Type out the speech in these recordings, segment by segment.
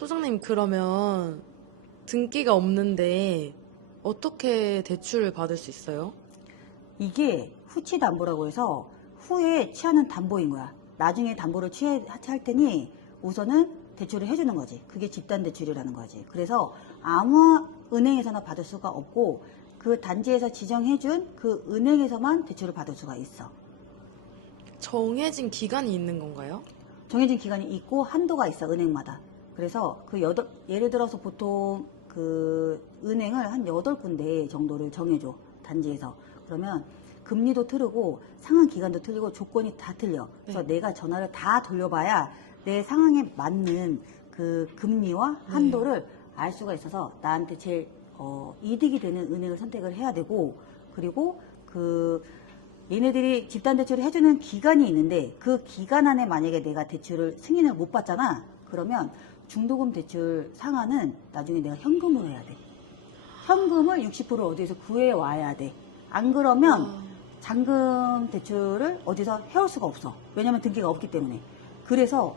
소장님, 그러면 등기가 없는데 어떻게 대출을 받을 수 있어요? 이게 후치 담보라고 해서 후에 취하는 담보인 거야. 나중에 담보를 취할 테니 우선은 대출을 해주는 거지. 그게 집단 대출이라는 거지. 그래서 아무 은행에서나 받을 수가 없고 그 단지에서 지정해준 그 은행에서만 대출을 받을 수가 있어. 정해진 기간이 있는 건가요? 정해진 기간이 있고 한도가 있어, 은행마다. 그래서 예를 들어서 보통 그 은행을 한 8군데 정도를 정해줘, 단지에서. 그러면 금리도 틀리고 상환 기간도 틀리고 조건이 다 틀려. 그래서 내가 전화를 다 돌려봐야 내 상황에 맞는 그 금리와 한도를 알 수가 있어서 나한테 제일 이득이 되는 은행을 선택을 해야 되고, 그리고 얘네들이 집단 대출을 해주는 기간이 있는데 그 기간 안에 만약에 내가 대출을 승인을 못 받잖아. 그러면 중도금 대출 상환은 나중에 내가 현금으로 해야 돼. 현금을 60% 어디에서 구해 와야 돼. 안 그러면 잔금 대출을 어디서 해올 수가 없어. 왜냐면 등기가 없기 때문에. 그래서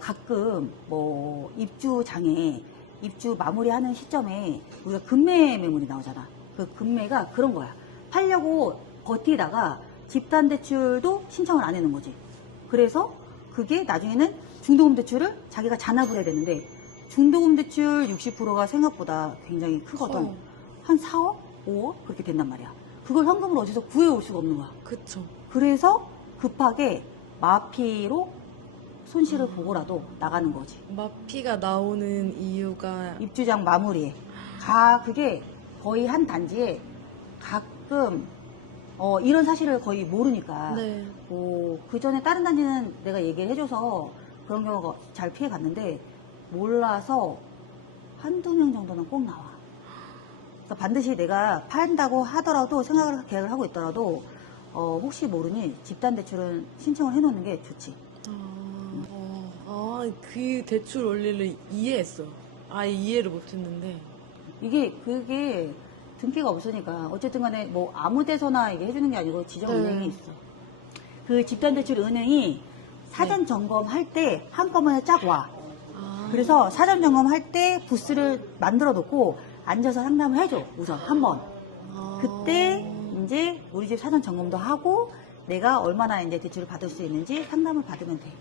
가끔 뭐 입주장에 입주 마무리하는 시점에 우리가 금매 매물이 나오잖아. 그 금매가 그런 거야. 팔려고 버티다가 집단 대출도 신청을 안 해놓은 거지. 그래서 그게 나중에는 중도금 대출을 자기가 잔압을 해야 되는데 중도금 대출 60%가 생각보다 굉장히 크거든. 한 4억? 5억? 그렇게 된단 말이야. 그걸 현금으로 어디서 구해올 수가 없는 거야. 그쵸. 그래서 급하게 마피로 손실을 보고라도 나가는 거지. 마피가 나오는 이유가 입주장 마무리에. 그게 거의 한 단지에 가끔 이런 사실을 거의 모르니까. 네. 그 전에 다른 단지는 내가 얘기를 해줘서 그런 경우가 잘 피해 갔는데 몰라서 한두 명 정도는 꼭 나와. 그래서 반드시 내가 판다고 하더라도 계획을 하고 있더라도 혹시 모르니 집단 대출은 신청을 해놓는 게 좋지. 그 대출 원리를 이해했어요. 아예 이해를 못했는데. 그게 등기가 없으니까 어쨌든 간에 뭐 아무 데서나 이게 해주는 게 아니고 지정 은행이 있어. 그 집단 대출 은행이 사전 점검할 때 한꺼번에 쫙 와. 그래서 사전 점검할 때 부스를 만들어 놓고 앉아서 상담을 해줘. 우선 한번. 그때 이제 우리 집 사전 점검도 하고 내가 얼마나 이제 대출을 받을 수 있는지 상담을 받으면 돼.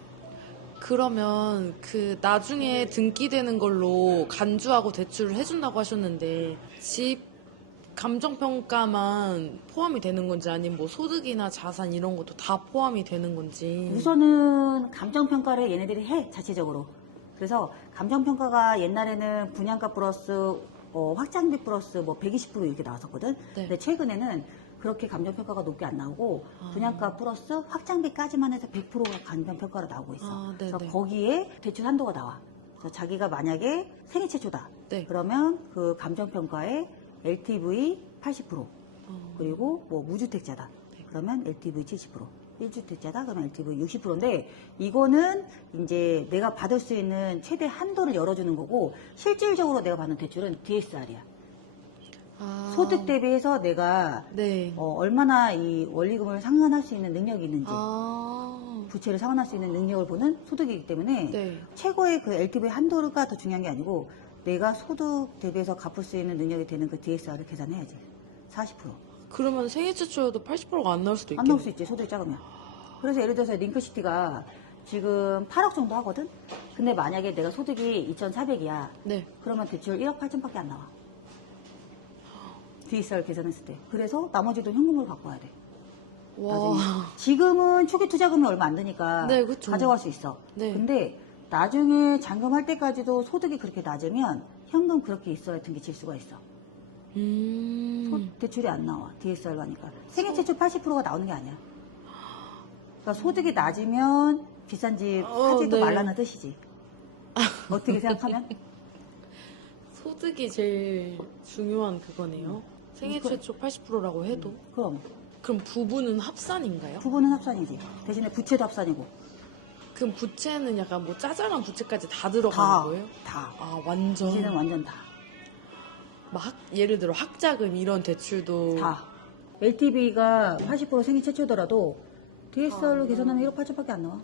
그러면 나중에 등기되는 걸로 간주하고 대출을 해준다고 하셨는데 집 감정평가만 포함이 되는 건지 아니면 뭐 소득이나 자산 이런 것도 다 포함이 되는 건지. 우선은 감정평가를 얘네들이 해, 자체적으로. 그래서 감정평가가 옛날에는 분양가 플러스 확장비 플러스 뭐 120% 이렇게 나왔었거든. 근데 최근에는 그렇게 감정평가가 높게 안 나오고 분양가 플러스 확장비까지만 해서 100%가 감정평가로 나오고 있어. 그래서 거기에 대출 한도가 나와. 그래서 자기가 만약에 생애 최초다. 그러면 그 감정평가에 LTV 80%, 그리고 뭐 무주택자다. 그러면 LTV 70%, 1주택자다. 그러면 LTV 60%인데 이거는 이제 내가 받을 수 있는 최대 한도를 열어주는 거고 실질적으로 내가 받는 대출은 DSR이야. 소득 대비해서 내가 얼마나 이 원리금을 상환할 수 있는 능력이 있는지 부채를 상환할 수 있는 능력을 보는 소득이기 때문에 최고의 그 LTV 한도가 더 중요한 게 아니고 내가 소득 대비해서 갚을 수 있는 능력이 되는 그 DSR을 계산해야지. 40%. 그러면 생애 최초여도 80%가 안 나올 수도 있겠네. 안 나올 수 있지, 소득이 작으면. 그래서 예를 들어서 링크시티가 지금 8억 정도 하거든? 근데 만약에 내가 소득이 2,400이야. 그러면 대출 1억 8천밖에 안 나와. DSR 계산했을 때. 그래서 나머지 돈 현금으로 갖고 와야 돼. 나중에. 지금은 초기 투자금이 얼마 안 드니까 가져갈 수 있어. 근데 나중에 잔금할 때까지도 소득이 그렇게 낮으면 현금 그렇게 있어야 등기 칠 수가 있어. 대출이 안 나와. DSR로 하니까. 생애 최초 80%가 나오는 게 아니야. 그러니까 소득이 낮으면 비싼 집 사지도 말라는 뜻이지. 어떻게 생각하면? 소득이 제일 중요한 그거네요. 생애 최초 80%라고 해도. 그럼 부부는 합산인가요? 부부는 합산이지. 대신에 부채도 합산이고. 그럼 부채는 약간 뭐 짜잘한 부채까지 다 들어가는 거예요? 다. 완전. 이제는 완전 다. 예를 들어 학자금 이런 대출도 다. LTV가 80% 생애 최초더라도 DSR로 계산하면 1억 8천밖에 안 나와.